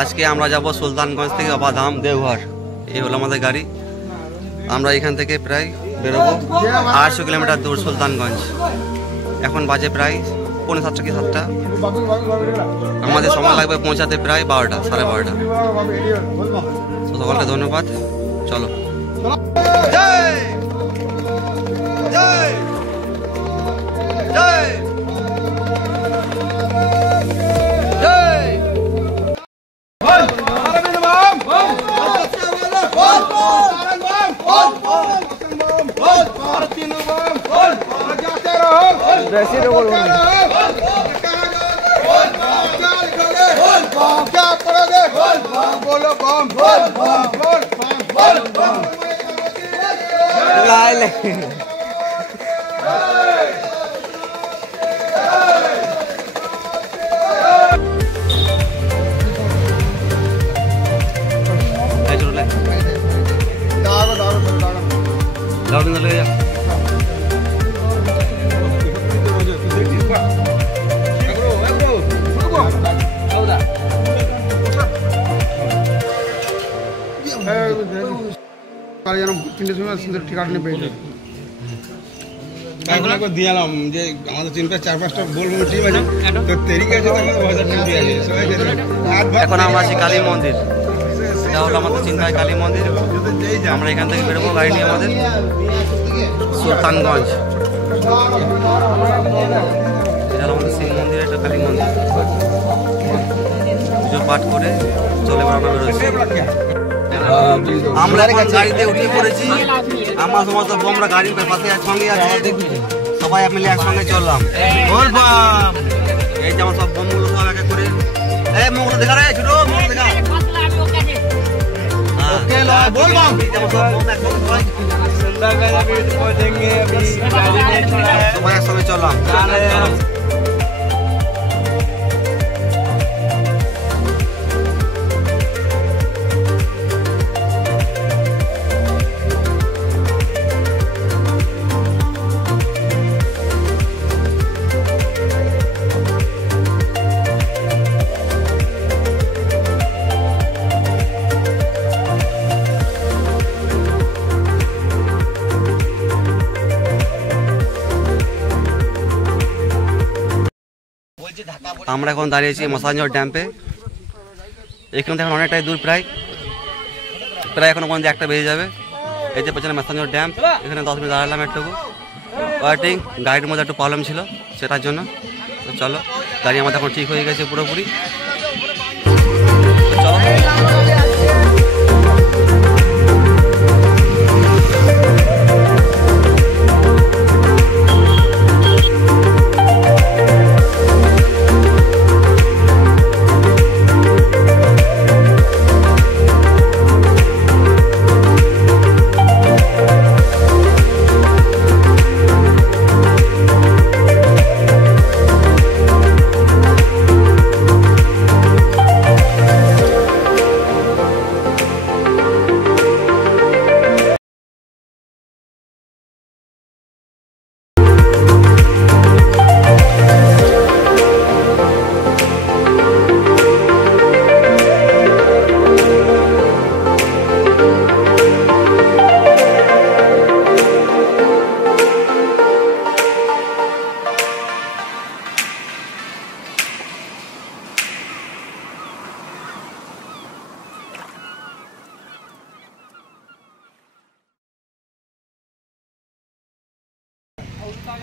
আজকে আমরা যাব সুলতানগঞ্জ থেকে বাবাধাম দেওঘর। এই হলো আমাদের গাড়ি। আমরা এখান থেকে প্রায় বেরোবো 800 কিলোমিটার দূর সুলতানগঞ্জ। এখন বাজে প্রায় 6:45 কি 7টা। আমাদের সময় লাগবে পৌঁছাতে প্রায় 12টা, 12:30। সকলকে ধন্যবাদ। চলো। ঠিকানা পেয়েছে এখন দিয়ালাম যে আমাদের 4-5টা বলবো টিম আছে তো তেরিকে আছে আমাদের টিম আছে। এখন আমরা আছি কালী মন্দির। এটা হলো আমাদের চিন্তায় কালী মন্দির। আমরা এখান থেকে বেরোবো গাড়ি নিয়ে আমাদের সুলতানগঞ্জ। এটা হলো আমাদের শিব মন্দির, এটা কালী মন্দির। পুজো পাঠ করে চলে আমরা বেরোচ্ছি। আমরা এখন গাড়িতে উঠে পড়েছি। আমার সমস্ত বোমরা গাড়ির পাশে একসঙ্গে আছে, সবাই মিলে একসঙ্গে চললাম। এই যে আমার সব বোমগুলো সব একে করে মুখগুলো দেখা রে ছোট মুখ দেখা সবাই একসঙ্গে চললাম। আমরা এখন দাঁড়িয়েছি মসাঞ্জর ড্যাম্পে। এখান থেকে অনেকটাই দূর, প্রায় এখন পর্যন্ত 1টা বেজে যাবে। এই যে পেছনে মসাঞ্জর ড্যাম্প, এখানে 10 মিনিট দাঁড়ালাম একটুকু ওয়েটিং। গাড়ির মধ্যে একটু প্রবলেম ছিল সেটার জন্য। তো চলো, গাড়ি আমাদের এখন ঠিক হয়ে গেছে পুরোপুরি। চলো।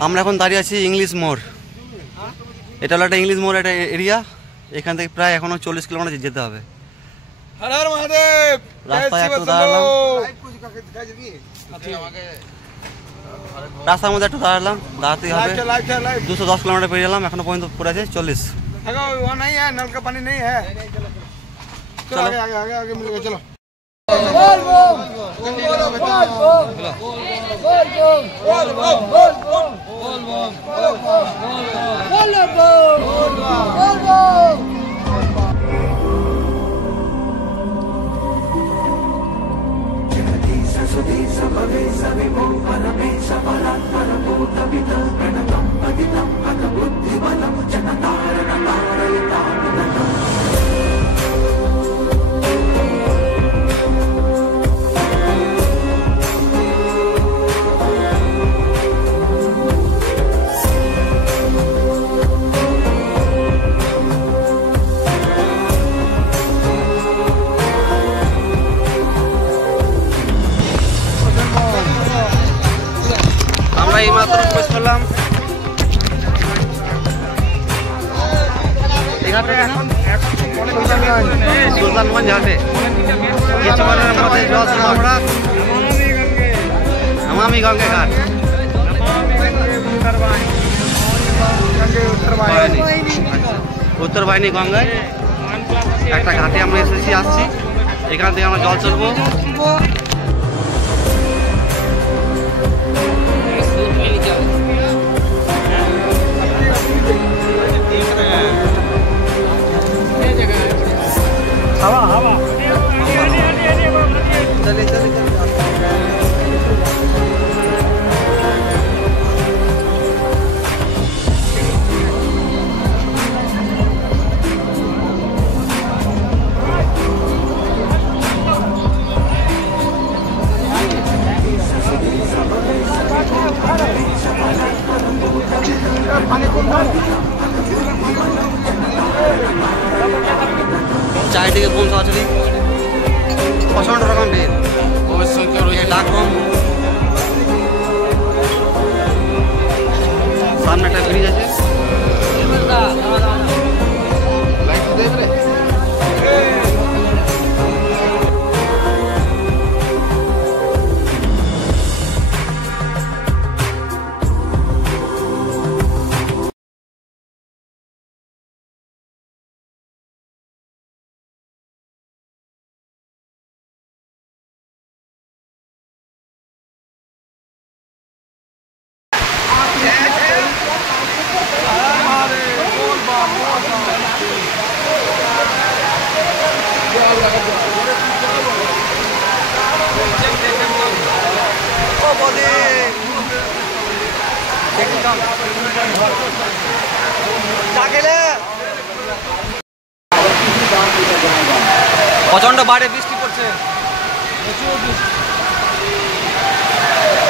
আমরা এখন দাঁড়িয়ে আছি ইংলিশ মোড়। এটা হলো একটা ইংলিশ মোড়, একটা এরিয়া। এখান থেকে প্রায় এখনো 40 কিলোমিটার যেতে হবে। রাস্তায় একটু দাঁড়ালাম, রাস্তার মধ্যে একটু দাঁড়ালাম, দাঁড়াতেই হবে। 210 কিলোমিটার পেরিয়ে গেলাম, এখনো পর্যন্ত পড়ে আছে 40। নলকা পানি নেই হ্যাঁ, চলো আগে মিলে চলো। সুলতানগঞ্জ ঘাটে কিছুক্ষণের মধ্যে যাচ্ছি আমরা নমামি গঙ্গে ঘাট। উত্তর বাহিনী গঙ্গায় একটা ঘাটে আমরা এসেছি, আসছি। এখান থেকে আমরা জল চলবো। চারিদিকে বোন সরাসরি প্রচন্ড রকম ভিড়, ডাক কম। সামনে একটা ব্রিজ আছে। প্রচন্ড বাইরে বৃষ্টি পড়ছে,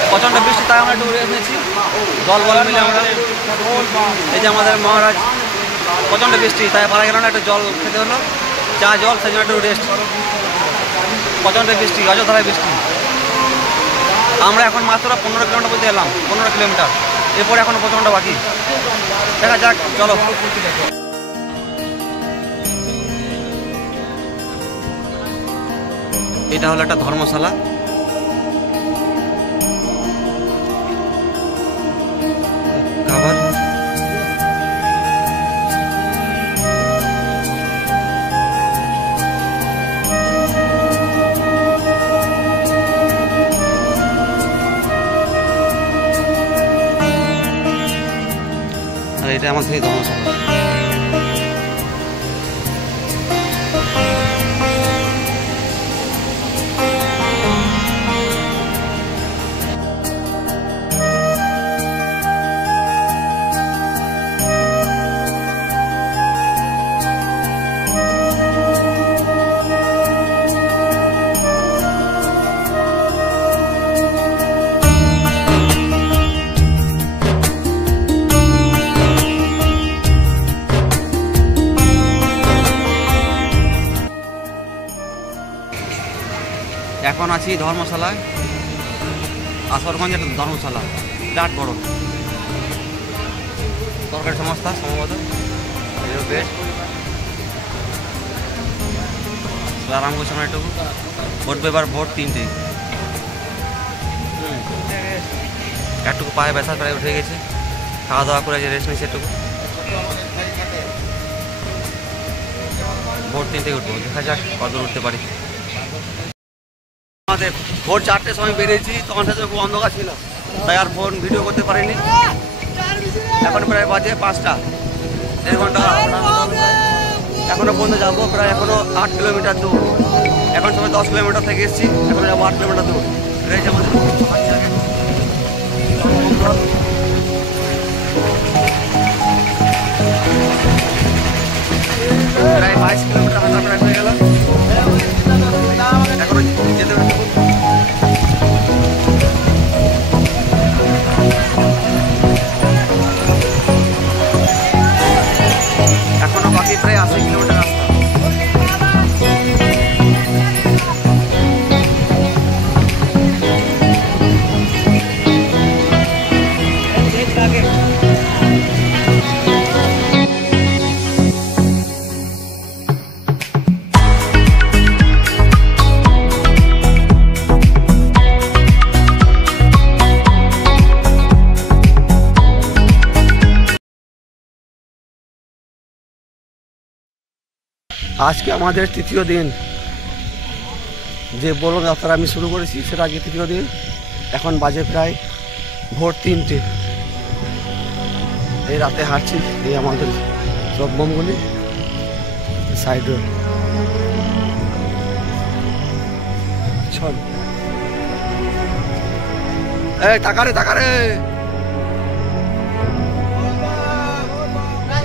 প্রচন্ড বৃষ্টি, তাই আমরা একটু এসেছি দল বল মিলে আমরা। এই যে আমাদের মহারাজ, প্রচন্ড বৃষ্টি তাই পারা গেল না, একটু জল খেতে হলো, চা জল, সেই জন্য একটু রেস্ট। প্রচন্ড বৃষ্টি, অযোধ্যায় বৃষ্টি। আমরা এখন মাত্র 15 কিলোমিটার বলতে এলাম, 15 কিলোমিটার, এরপরে এখনো প্রচন্ড বাকি। দেখা যাক, চলো। এটা হলো একটা ধর্মশালা। খাবার আর এটা আমার সেই ধর্মশালা। এখন আছি ধর্মশালায়, আসরগঞ্জের ধর্মশালা, বিরাট বড় সরকারি সংস্থা সম্ভবত। বেড আরাম করছে না একটু, ভোট পেপার ভোট 3টে, একটুকু পায়ে ব্যথা প্রায় উঠে গেছে, খাওয়া দাওয়া করে যে রেস্ট নিয়েছে একটুকু। ভোট 3টে উঠবো, দেখা যাক কত উঠতে পারি। আমাদের ভোর 4টের সময় বেরিয়েছি, তখন সাথে খুব অন্ধকার ছিল, তাই আর ফোন ভিডিও করতে পারিনি। এখন প্রায় বাজে 5টা, 1.5 ঘন্টা এখনো পর্যন্ত যাবো। প্রায় এখনো 8 কিলোমিটার দূর, এখন সময় 10 কিলোমিটার থেকে এসেছি, এখন যাবো 8 কিলোমিটার দূর। রয়েছে আমাদের প্রায় 22 কিলোমিটার হাঁটা প্রায় হয়ে গেল, এখনো যেতে হবে। এখনো বাকি প্রায় 80 কিলোমিটার রাস্তা। আজকে আমাদের তৃতীয় দিন, যে বড় যাত্রা আমি শুরু করেছি সেটা আজকে তৃতীয় দিন। এখন বাজে প্রায় ভোর 3টে। এই রাতে হাঁটছি, এই আমাদের সব বোমগুলি সাইড রোড। চল এই টাকারে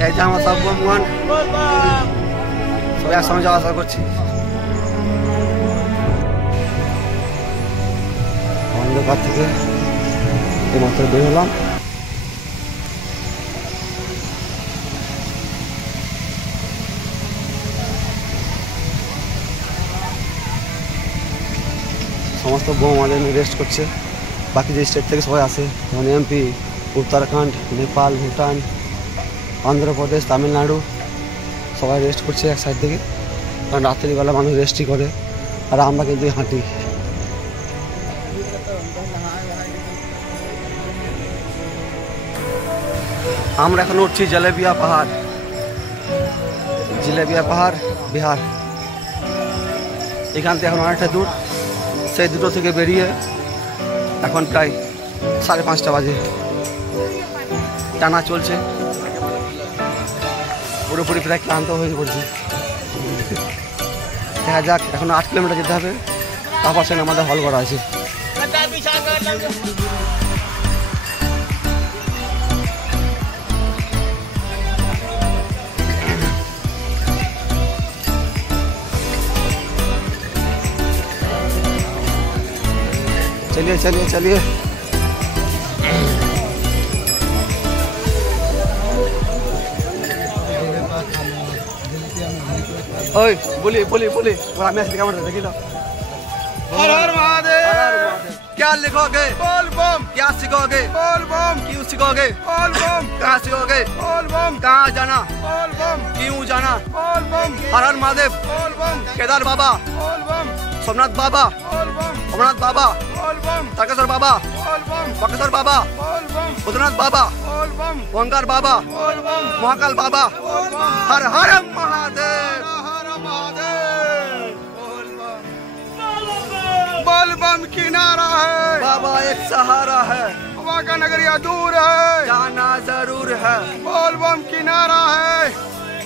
এই যে আমার সব বোমগণ সবাই একসঙ্গে যাওয়া আসা করছি। অন্ধকার থেকে মাত্র বের হলাম। সমস্ত বোম আমাদের রেস্ট করছে। বাকি যে স্টেট থেকে সবাই আসে, যেমন এমপি, উত্তরাখণ্ড, নেপাল, ভুটান, অন্ধ্রপ্রদেশ, তামিলনাড়ু, সবাই রেস্ট করছে এক সাইড থেকে। কারণ রাত্রিবেলা মানুষ রেস্টই করে, আর আমরা কিন্তু হাঁটি। আমরা এখন উঠছি জলেবিয়া পাহাড়, বিহার। এখান থেকে এখন অনেকটা দূর। সেই দুটো থেকে বেরিয়ে এখন প্রায় 5:30 বাজে। টানা চলছে, পুরোপুরি প্রায় ক্লান্ত হয়ে পড়ছে। দেখা যাক, এখন 8 কিলোমিটার যেতে হবে, তারপর সেখানে আমাদের হল করা আছে। चलिए ओए बोलिए मैं कैमरा देखी लो। हर हर महादेव। क्या लिखोगे? बोल बम। क्या सीखोगे? बोल बम। क्यों सीखोगे? बोल बम। कहाँ सीखोगे? बोल बम। कहाँ जाना? बोल बम। क्यों जाना? बोल बम। हर हर महादेव। बोल बम। केदार बाबा, बोल बम। सोमनाथ बाबा, बोल बम। अमरनाथ बाबा, बोल बम। तारकेश्वर बाबा, बोल बम। बकेश्वर बाबा, बोल बम। भूतनाथ बाबा, बोल बम। ओंकार बाबा, बोल बम। महाकाल बाबा, बोल बम। हर हर महादेव। हर महादेव। बोल बम। बोल बम किनारा है, बाबा एक सहारा है, बाबा का नगरिया दूर है, जाना जरूर है। बोल बम किनारा है,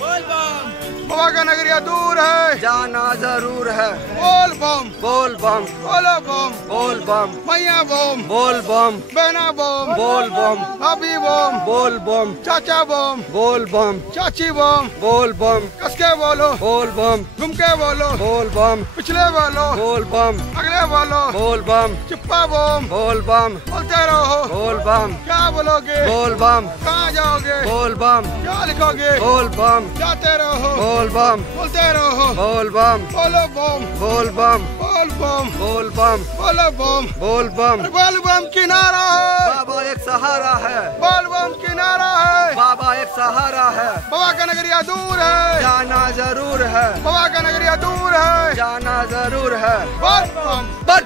बोल बम। बाबा का नगरिया दूर है, जाना जरूर है। बोल बम। बोल बम, बोलो बम। बोल बम, मैया बम। बोल बम, बहना बम। बोल बम, अभी बम। बोल बम, चाचा बम। बोल बम, चाची बम। बोल बम, कसके बोलो, बोल बम, घूम के बोलो, बोल बम, पिछले बोलो, बोल बम, अगले बोलो, बोल बम, चिप्पा बम। बोल बम, बोलते रहो, बोल बम, क्या बोलोगे, बोल बम, कहाँ जाओगे, बोल बम, क्या लिखोगे, बोल बम, जाते रहो, बोल बम, बोलते रहो, बोल बम, बोलो बम। बोल बम, बोल बम। बोल बम, बोलो बम। बोल बम। बोल बम किनारा है, बाबा एक सहारा है, बोल बम किनारा है, बाबा एक सहारा है, बाबा का नगरिया दूर है, जाना जरूर है, बाबा का नगरिया दूर है, जाना जरूर है। बोल बम। बोल